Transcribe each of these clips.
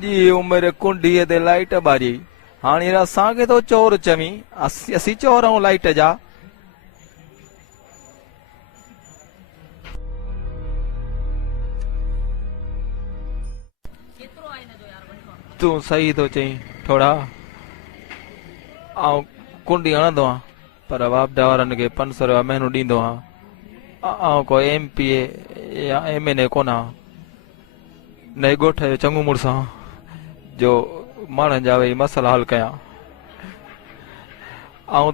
जी उम्र कुंडीअ ते लाइट बारी हाणे असांखे तो चोर चवी असी चोर ऐं लाइट जा। तू सही तो चई थोड़ा ऐं कुंडी हणंदो आहियां पर वापडा वारनि खे 500 रुपया महीनो ॾींदो आहियां। कोई MP या MNA कोन आहियां। नए ॻोठ जो चङो मुड़ुस आहियां जो माण्हुनि जा वेही मसइला हल कयां।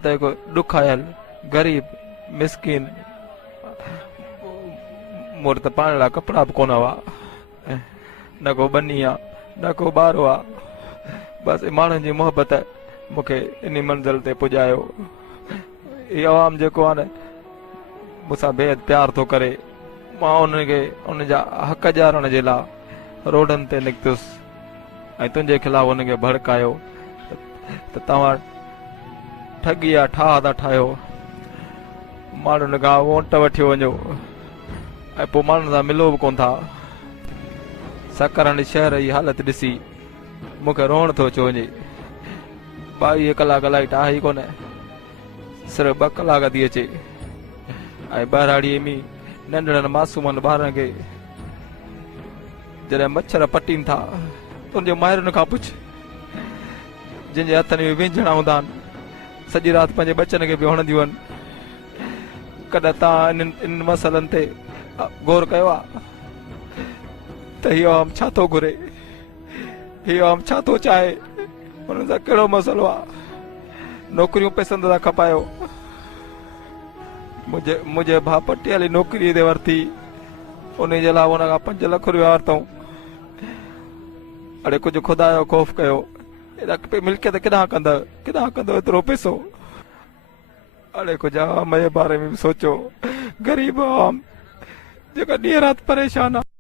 त हिकु ॾुख आयल गरीब मिसकिन मोर त पाइण लाइ कपिड़ा बि कोन हुआ, न को बनी आहे न को ॿारो आहे। बसि माण्हुनि जी मोहबत मूंखे इन मंज़िल ते पुॼायो। इहो आवाम जेको आहे न मूंसां बेहद प्यार थो करे। मां उनखे उनजा हक़ ॼाणण जे लाइ रोडनि ते निकितुसि ऐं तुंहिंजे ख़िलाफ़ उनखे भड़कायो त तव्हां ठगी या ठाह था ठाहियो। माण्हुनि खां वोट वठी वञो ऐं पोइ माण्हुनि सां मिलो बि कोन था। सकरन शहर जी हालत ॾिसी मूंखे रोअण थो अची वञे। 22 कलाक लाइट आहे ई कोन, सिर्फ़ु 2 कलाक थी अचे ऐं ॿारहाड़ीअ में नंढड़नि मासूमनि ॿारनि खे जॾहिं मच्छर पटीनि था तुंहिंजे माहिरुनि खां पुछ जंहिंजे हथनि में विंझणा हूंदा आहिनि सॼी राति पंहिंजे बचनि खे बि हणंदियूं आहिनि। कॾहिं तव्हां इन मसइलनि ते गौर कयो आहे त इहो आम छा थो घुरे, इहो आम छा थो चाहे, हुननि सां कहिड़ो मसइलो आहे। नौकरियूं पैसनि था खपायो। मुंहिंजे भाउ पटीअ वारी नौकिरी ते वरिती, उन जे लाइ हुन खां 5 लख रुपया वरितऊं। अड़े कुझु ख़ुदा जो ख़ौफ़ कयो। मिल्कियत किथां कंदो एतिरो पैसो। अड़े कुझु आवाम जे बारे में बि सोचो। ग़रीब आवाम जेका ॾींहं राति परेशान आहे।